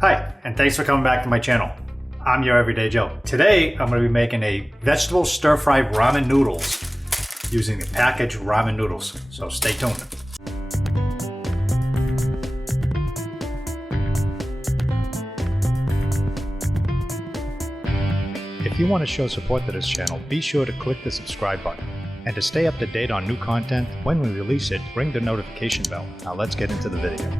Hi, and thanks for coming back to my channel. I'm your Everyday Joe. Today, I'm going to be making a vegetable stir-fry ramen noodles using the packaged ramen noodles, so stay tuned. If you want to show support to this channel, be sure to click the subscribe button. And to stay up to date on new content, when we release it, ring the notification bell. Now let's get into the video.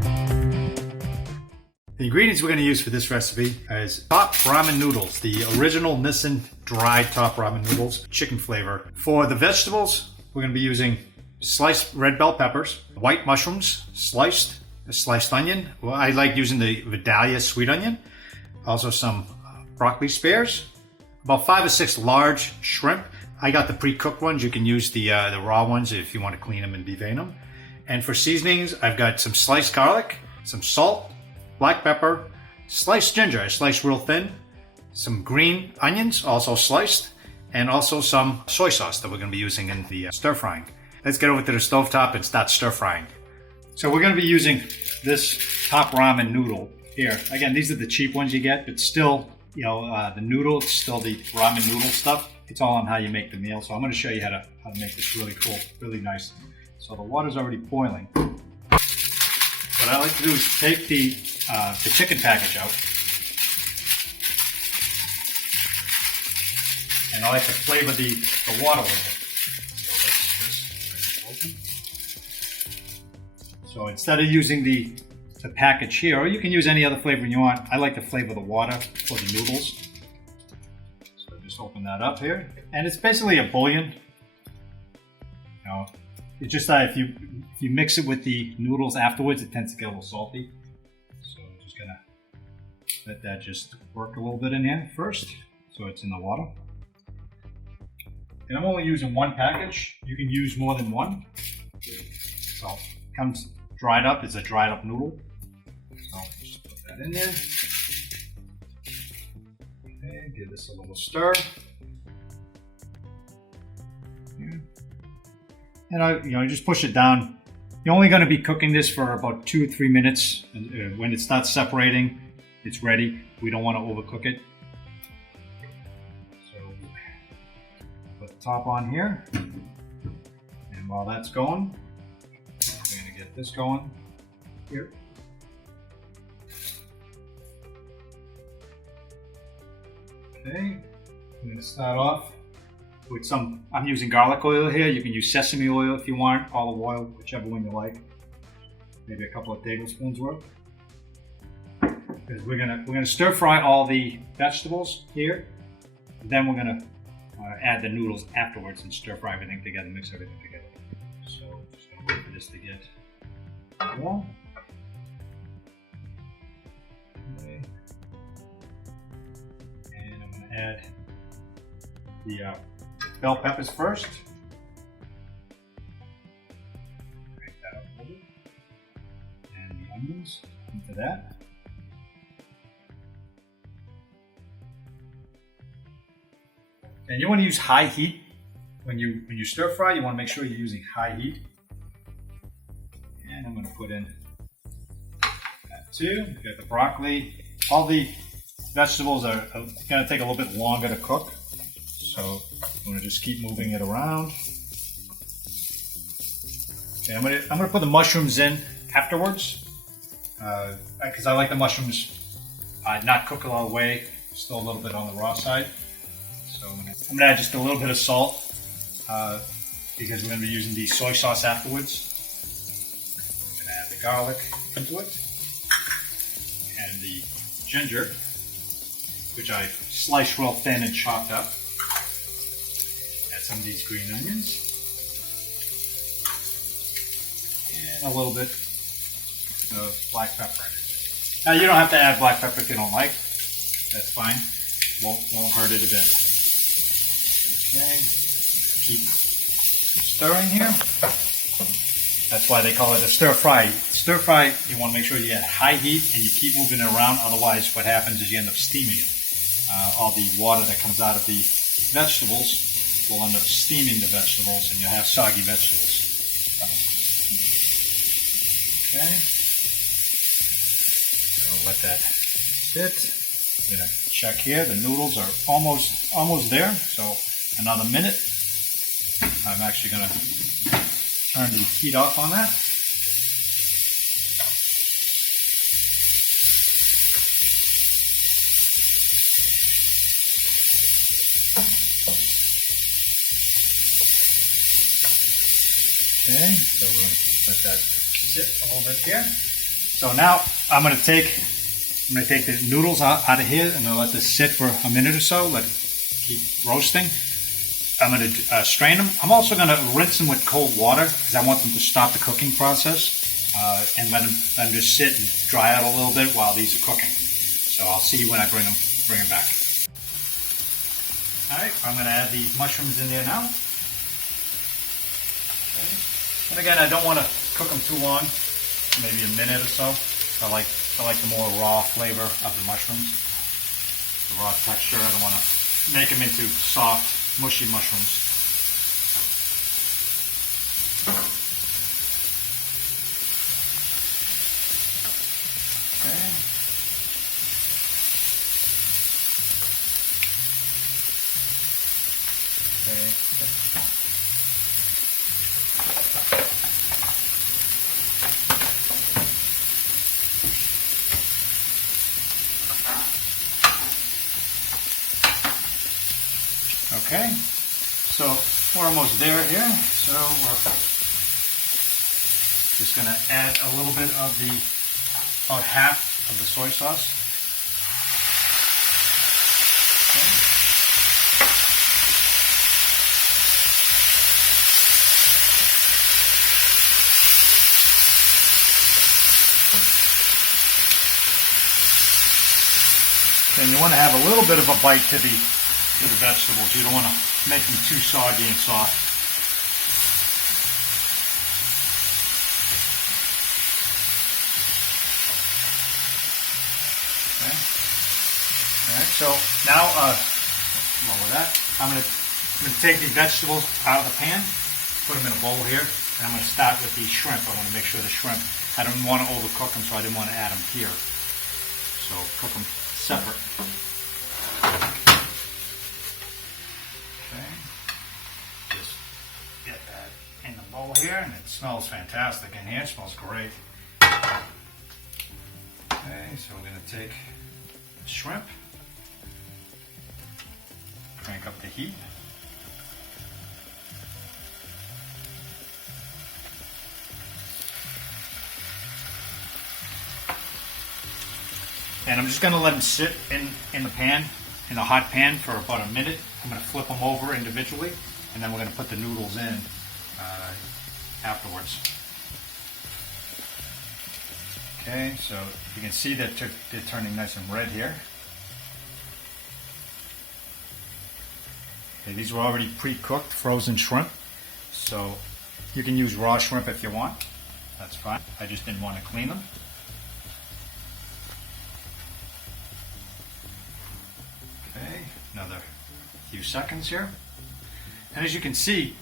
The ingredients we're going to use for this recipe is top ramen noodles, the original Nissin dry top ramen noodles, chicken flavor. For the vegetables, we're going to be using sliced red bell peppers, white mushrooms, sliced, a sliced onion. Well, I like using the Vidalia sweet onion. Also some broccoli spears, about 5 or 6 large shrimp. I got the pre-cooked ones. You can use the raw ones if you want to clean them and devein them. And for seasonings, I've got some sliced garlic, some salt, black pepper, sliced ginger, I sliced real thin, some green onions, also sliced, and also some soy sauce that we're going to be using in the stir-frying. Let's get over to the stovetop and start stir-frying. So we're going to be using this top ramen noodle here. Again, these are the cheap ones you get, but still, you know, the noodle, it's still the ramen noodle stuff. It's all on how you make the meal. So I'm going to show you how to make this really cool, really nice. So the water's already boiling. What I like to do is take the chicken package out. And I like to flavor the water with it. So instead of using the package here, or you can use any other flavoring you want, I like to flavor the water for the noodles. So just open that up here. And it's basically a bouillon. You know, it's just that if you mix it with the noodles afterwards, it tends to get a little salty. So I'm just gonna let that just work a little bit in here first, so it's in the water. And I'm only using one package. You can use more than one. So it comes dried up. It's a dried up noodle. So I'll just put that in there. Okay, give this a little stir. And you just push it down. You're only going to be cooking this for about 2 or 3 minutes. And when it starts separating, it's ready. We don't want to overcook it. So put the top on here. And while that's going, we're going to get this going here. Okay, I'm going to start off with some, I'm using garlic oil here. You can use sesame oil if you want, olive oil, whichever one you like. Maybe a couple of tablespoons worth. Because we're gonna stir fry all the vegetables here. Then we're gonna add the noodles afterwards and stir fry everything together, mix everything together. So just gonna wait for this to get warm. Okay. And I'm gonna add the bell peppers first. Break that up a little bit. And the onions into that. And you want to use high heat when you stir fry. You want to make sure you're using high heat. And I'm going to put in that too. We got the broccoli. All the vegetables are going to take a little bit longer to cook. So I'm going to just keep moving it around. Okay, I'm going to put the mushrooms in afterwards because I like the mushrooms not cook all the way, still a little bit on the raw side. So I'm going to add just a little bit of salt because we're going to be using the soy sauce afterwards. I'm going to add the garlic into it and the ginger, which I sliced real thin and chopped up. Some of these green onions and a little bit of black pepper. Now you don't have to add black pepper if you don't like. That's fine. Won't hurt it a bit. Okay, keep stirring here. That's why they call it a stir fry. Stir fry, you want to make sure you get high heat and you keep moving it around. Otherwise, what happens is you end up steaming it. All the water that comes out of the vegetables will end up steaming the vegetables and you'll have soggy vegetables. Okay. So let that sit. I'm gonna check here. The noodles are almost there. So another minute. I'm actually gonna turn the heat off on that. Okay, so we're going to let that sit a little bit here. So now I'm going to take the noodles out of here and I'm going to let this sit for a minute or so. Let it keep roasting. I'm going to strain them. I'm also going to rinse them with cold water because I want them to stop the cooking process and let them just sit and dry out a little bit while these are cooking. So I'll see you when I bring them back. All right, I'm going to add these mushrooms in there now. Okay. And again, I don't want to cook them too long, maybe a minute or so. I like the more raw flavor of the mushrooms, the raw texture. I don't want to make them into soft, mushy mushrooms. Okay. Okay. Okay, so we're almost there here. So we're just going to add a little bit of about half of the soy sauce. Okay. And you want to have a little bit of a bite to the vegetables. You don't want to make them too soggy and soft. Okay. All right. So now, with that, I'm going to take the vegetables out of the pan, put them in a bowl here, and I'm going to start with the shrimp. I want to make sure the shrimp. I don't want to overcook them, so I didn't want to add them here. So cook them separate. Here, and it smells fantastic in here. It smells great. Okay, so we're going to take the shrimp, crank up the heat. And I'm just going to let them sit in the pan, in a hot pan for about a minute. I'm going to flip them over individually, and then we're going to put the noodles in afterwards. Okay, so you can see that they're turning nice and red here. Okay, these were already pre-cooked frozen shrimp, so you can use raw shrimp if you want. That's fine. I just didn't want to clean them. Okay, another few seconds here. And as you can see,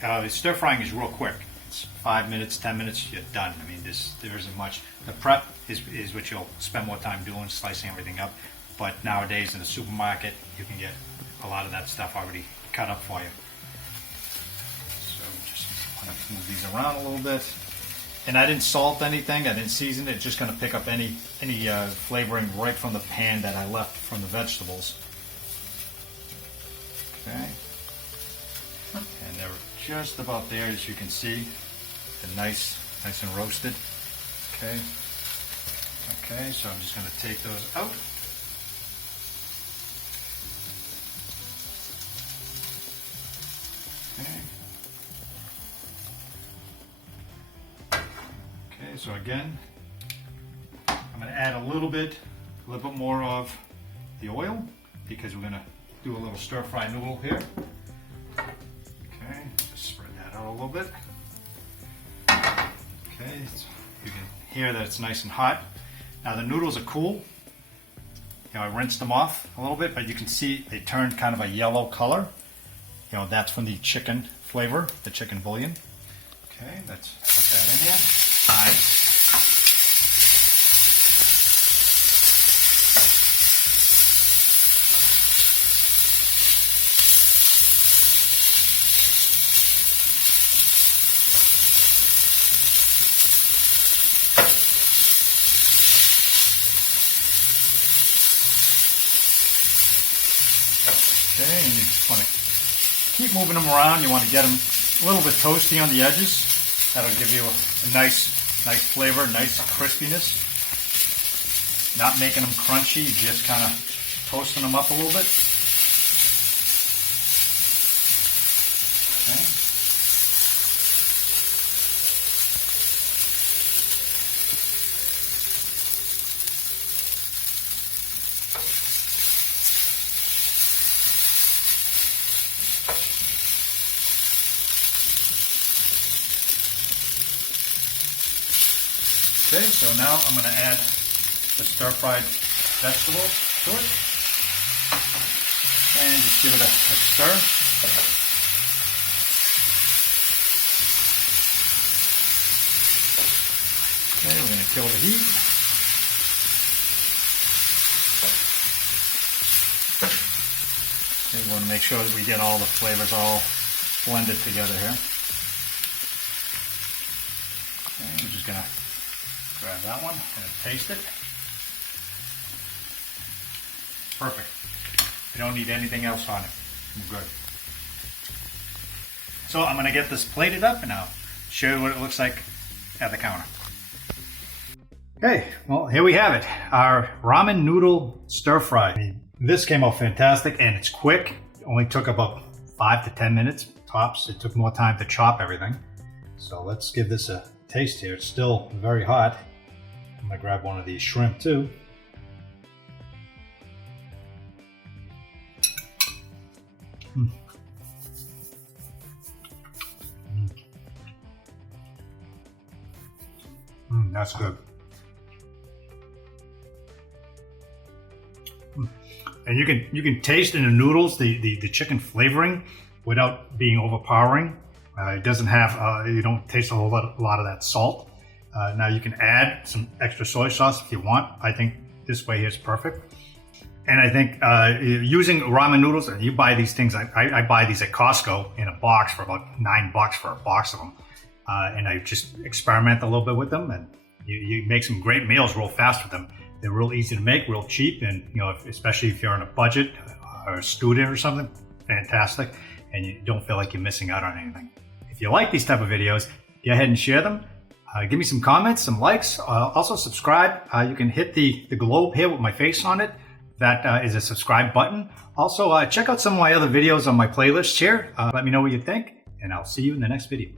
the stir frying is real quick. It's 5 minutes, 10 minutes, you're done. I mean, there isn't much. The prep is what you'll spend more time doing, slicing everything up. But nowadays in the supermarket, you can get a lot of that stuff already cut up for you. So just want to move these around a little bit. And I didn't salt anything. I didn't season it. It's just going to pick up any flavoring right from the pan that I left from the vegetables. Okay. And they're just about there, as you can see. They're nice and roasted. Okay. Okay, so I'm just going to take those out. Okay, so again, I'm going to add a little bit more of the oil because we're going to do a little stir-fry noodle here. Okay, just spread that out a little bit. Okay, so you can hear that it's nice and hot. Now the noodles are cool. You know, I rinsed them off a little bit, but you can see they turned kind of a yellow color. You know, that's from the chicken flavor, the chicken bouillon. Okay, let's put that in there. Nice. Okay, and you just want to keep moving them around. You want to get them a little bit toasty on the edges. That'll give you a nice flavor, nice crispiness. Not making them crunchy, just kind of toasting them up a little bit. Okay. Okay, so now I'm going to add the stir-fried vegetables to it. And just give it a stir. Okay, we're going to kill the heat. Okay, we want to make sure that we get all the flavors all blended together here. Okay, we're just going to grab that one and taste it. Perfect. You don't need anything else on it. We're good. So I'm going to get this plated up and I'll show you what it looks like at the counter. Okay, well here we have it. Our Ramen Noodle Stir-fry. This came out fantastic and it's quick. It only took about 5 to 10 minutes tops. It took more time to chop everything. So let's give this a taste here. It's still very hot. I'm going to grab one of these shrimp too. That's good. And you can taste in the noodles the chicken flavoring without being overpowering. It doesn't have you don't taste a lot of that salt. Now you can add some extra soy sauce if you want. I think this way here is perfect. And I think using ramen noodles, and you buy these things, I buy these at Costco in a box for about $9 for a box of them. And I just experiment a little bit with them, and you make some great meals real fast with them. They're real easy to make, real cheap, and especially if you're on a budget or a student or something, fantastic. And you don't feel like you're missing out on anything. If you like these type of videos, go ahead and share them. Give me some comments, some likes. Also subscribe. You can hit the globe here with my face on it. That is a subscribe button. Also, check out some of my other videos on my playlist here. Let me know what you think, and I'll see you in the next video.